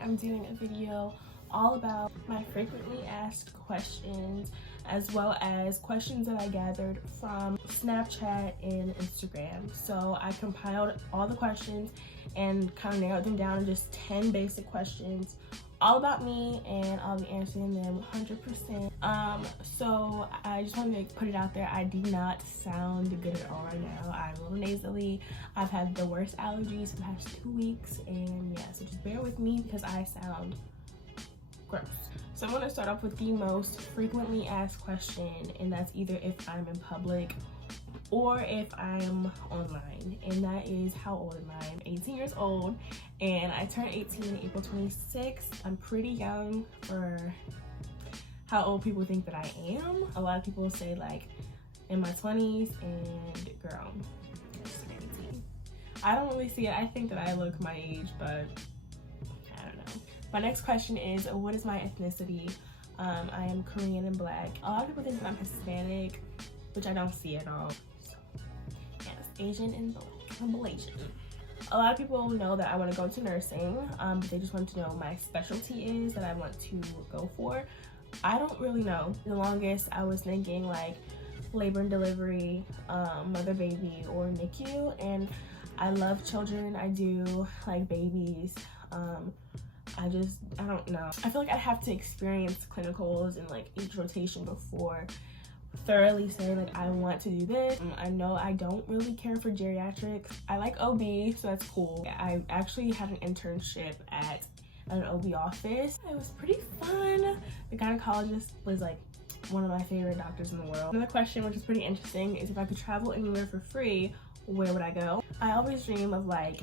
I'm doing a video all about my frequently asked questions, as well as questions that I gathered from Snapchat and Instagram. So I compiled all the questions and kind of narrowed them down to just 10 basic questions all about me, and I'll be answering them 100%. So I just wanted to put it out there, I do not sound good at all right now. I'm a little nasally. I've had the worst allergies for the past 2 weeks, and yeah, so just bear with me because I sound gross. So I'm going to start off with the most frequently asked question, and that's either if I'm in public or if I'm online, and that is how old am I? I'm 18 years old, and I turned 18 April 26th. I'm pretty young for how old people think that I am. A lot of people say like in my 20s, and girl, I'm 18. I don't really see it. I think that I look my age, but I don't know. My next question is, what is my ethnicity? I am Korean and Black. A lot of people think that I'm Hispanic, which I don't see at all. So, yes, Asian and Black. I'm Malaysian. A lot of people know that I want to go into nursing, but they just want to know what my specialty is that I want to go for. I don't really know. The longest I was thinking like labor and delivery, mother baby, or NICU, and I love children. I do like babies. I don't know. I feel like I have to experience clinicals and like each rotation before thoroughly saying like I want to do this. I know I don't really care for geriatrics. I like OB, so that's cool. I actually had an internship at an OB office. It was pretty fun. The gynecologist was like one of my favorite doctors in the world. Another question, which is pretty interesting, is if I could travel anywhere for free, where would I go? I always dream of like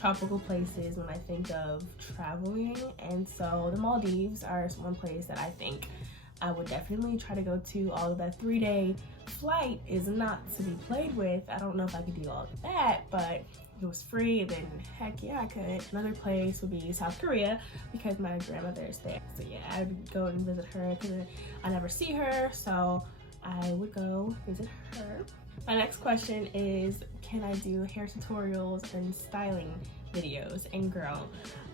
tropical places when I think of traveling, and so the Maldives are one place that I think I would definitely try to go to. Although that 3-day flight is not to be played with. I don't know if I could do all of that, but if it was free, then heck yeah, I could. Another place would be South Korea because my grandmother is there. So yeah, I would go and visit her because I never see her, so I would go visit her. My next question is, can I do hair tutorials and styling videos? And girl,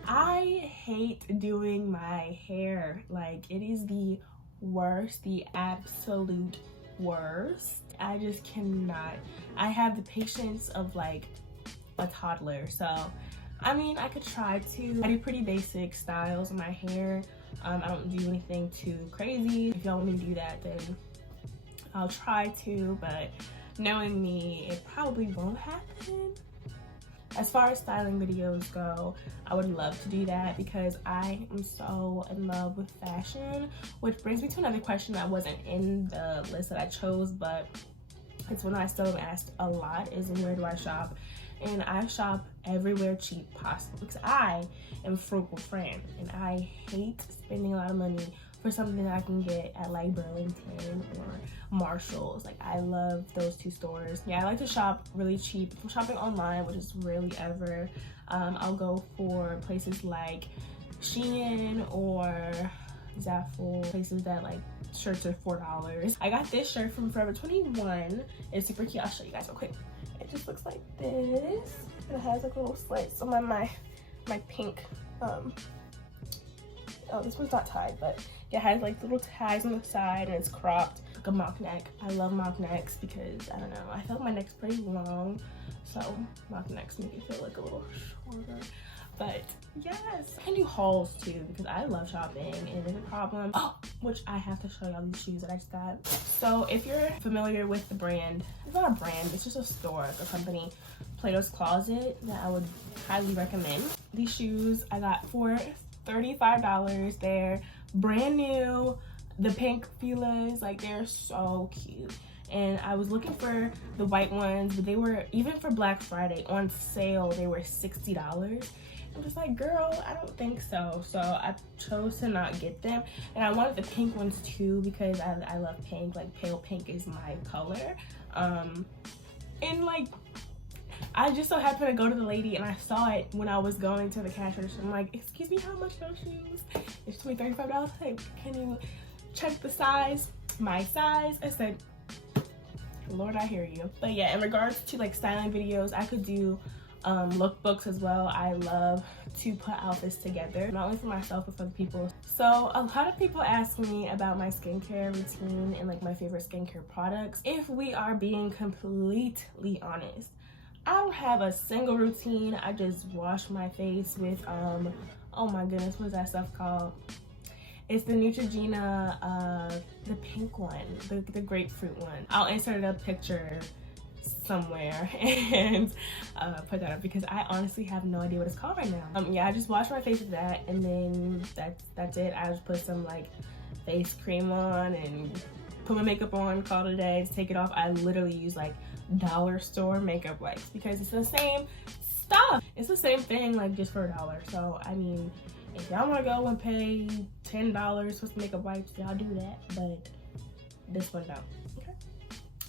I hate doing my hair. Like, it is the worst, the absolute worst. I just cannot. I have the patience of like a toddler. So I mean, I could try to. I do pretty basic styles in my hair. I don't do anything too crazy. If y'all want me to do that, then I'll try to, but knowing me, it probably won't happen. As far as styling videos go, I would love to do that because I am so in love with fashion, which brings me to another question that wasn't in the list that I chose, but it's one I still am asked a lot, is where do I shop? And I shop everywhere cheap possible because I am a frugal friend, and I hate spending a lot of money for something that I can get at like Burlington or Marshall's. Like, I love those two stores. Yeah, I like to shop really cheap. If I'm shopping online, which is rarely ever, I'll go for places like Shein or Zaful, places that like shirts are $4. I got this shirt from Forever 21. It's super cute. I'll show you guys real quick. It just looks like this. It has like little slits on my pink oh, this one's not tied, but it has like little ties on the side, and it's cropped like a mock neck. I love mock necks because, I don't know, I feel like my neck's pretty long, so mock necks make it feel like a little shorter. But yes, I can do hauls too because I love shopping, and there's a problem, which I have to show y'all these shoes that I just got. So if you're familiar with the brand, it's not a brand, it's just a store, a company, Plato's Closet, that I would highly recommend. These shoes I got for $35. They're brand new. The pink Filas, like, they're so cute. And I was looking for the white ones, but they were, even for Black Friday on sale, they were $60. I'm just like, girl, I don't think so. So I chose to not get them. And I wanted the pink ones too because I love pink. Like, pale pink is my color. And like, I just so happened to go to the lady and I saw it when I was going to the cash register. I'm like, excuse me, how much are those shoes? It's $35. Like, can you check the size? My size? I said, Lord, I hear you. But yeah, in regards to like styling videos, I could do lookbooks as well. I love to put outfits together, not only for myself but for the people. So a lot of people ask me about my skincare routine and like my favorite skincare products. If we are being completely honest, I don't have a single routine. I just wash my face with oh my goodness, what is that stuff called? It's the Neutrogena, the pink one, the grapefruit one. I'll insert a picture somewhere and put that up because I honestly have no idea what it's called right now. Yeah, I just wash my face with that, and then that's it. I just put some like face cream on and put my makeup on, call it a day. To take it off, I literally use like dollar store makeup wipes because it's the same stuff. It's the same thing, like just for $1. So I mean, if y'all want to go and pay $10 for some makeup wipes, y'all do that, but this one don't. Okay.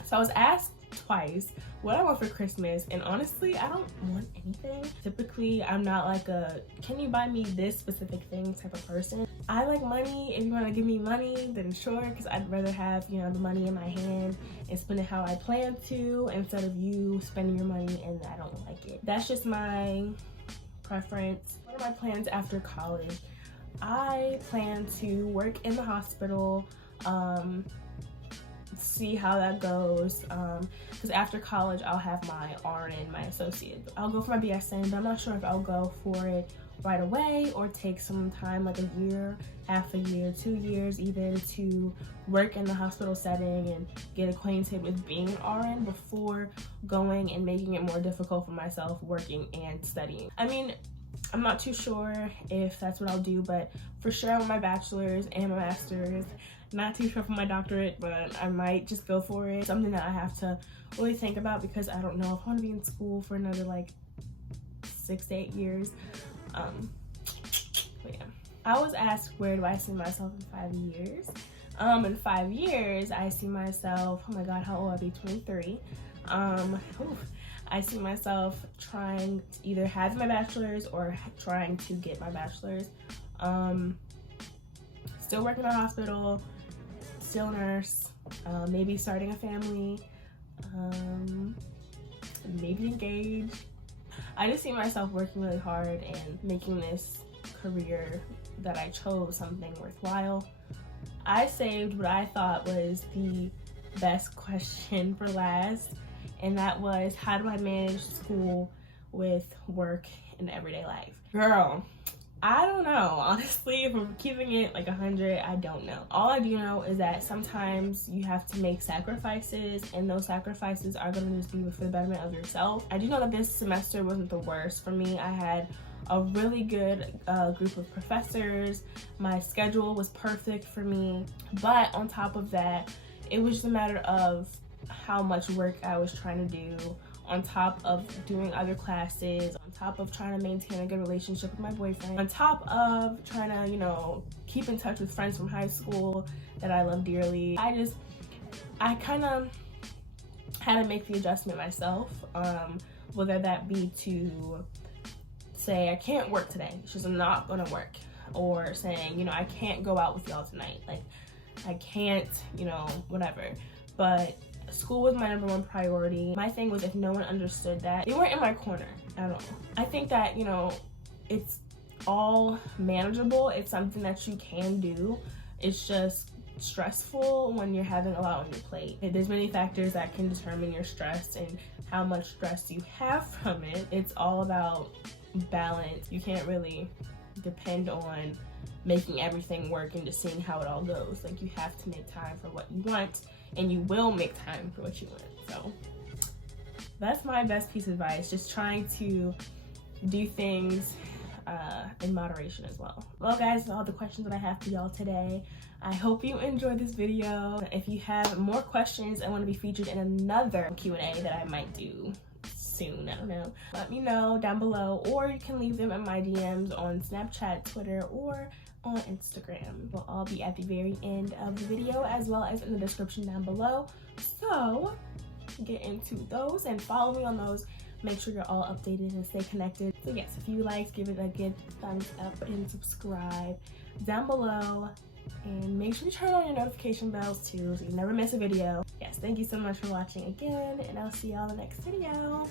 So I was asked twice what I want for Christmas, and honestly, I don't want anything. Typically, I'm not like a can you buy me this specific thing type of person. I like money. If you want to give me money, then sure, because I'd rather have, you know, the money in my hand and spend it how I plan to instead of you spending your money and I don't like it. That's just my preference. What are my plans after college? I plan to work in the hospital, see how that goes, because after college I'll have my RN, my associate. I'll go for my BSN, but I'm not sure if I'll go for it right away or take some time, like a year, half a year, 2 years even, to work in the hospital setting and get acquainted with being an RN before going and making it more difficult for myself working and studying. I mean, I'm not too sure if that's what I'll do, but for sure I want my bachelor's and my master's. Not too sure for my doctorate, but I might just go for it. Something that I have to really think about because I don't know if I want to be in school for another like 6 to 8 years. But yeah. I was asked where do I see myself in 5 years. In 5 years, I see myself, oh my god, how old I'll be, 23. I see myself trying to either have my bachelor's or trying to get my bachelor's. Still working in a hospital, still a nurse, maybe starting a family, maybe engaged. I just see myself working really hard and making this career that I chose something worthwhile. I saved what I thought was the best question for last, and that was, how do I manage school with work and everyday life? Girl, I don't know. Honestly, if I'm keeping it like 100, I don't know. All I do know is that sometimes you have to make sacrifices, and those sacrifices are going to just be for the betterment of yourself. I do know that this semester wasn't the worst for me. I had a really good group of professors. My schedule was perfect for me. But on top of that, it was just a matter of how much work I was trying to do, on top of doing other classes, on top of trying to maintain a good relationship with my boyfriend, on top of trying to, you know, keep in touch with friends from high school that I love dearly. I kind of had to make the adjustment myself, whether that be to say I can't work today, it's just not gonna work, or saying, you know, I can't go out with y'all tonight, like I can't, you know, whatever. But school was my number one priority. My thing was, if no one understood that, they weren't in my corner at all. I think that, you know, it's all manageable. It's something that you can do. It's just stressful when you're having a lot on your plate. There's many factors that can determine your stress and how much stress you have from it. It's all about balance. You can't really depend on making everything work and just seeing how it all goes. Like, you have to make time for what you want, and you will make time for what you want. So that's my best piece of advice, just trying to do things in moderation as well. Well guys, that's all the questions that I have for y'all today. I hope you enjoyed this video. If you have more questions and want to be featured in another Q&A that I might do soon, I don't know, let me know down below, or you can leave them in my DMs on Snapchat, Twitter, or on Instagram. Will all be at the very end of the video, as well as in the description down below. So get into those and follow me on those. Make sure you're all updated and stay connected. So yes, if you like, give it a good thumbs up and subscribe down below, and make sure you turn on your notification bells too so you never miss a video. Yes, thank you so much for watching again, and I'll see y'all in the next video.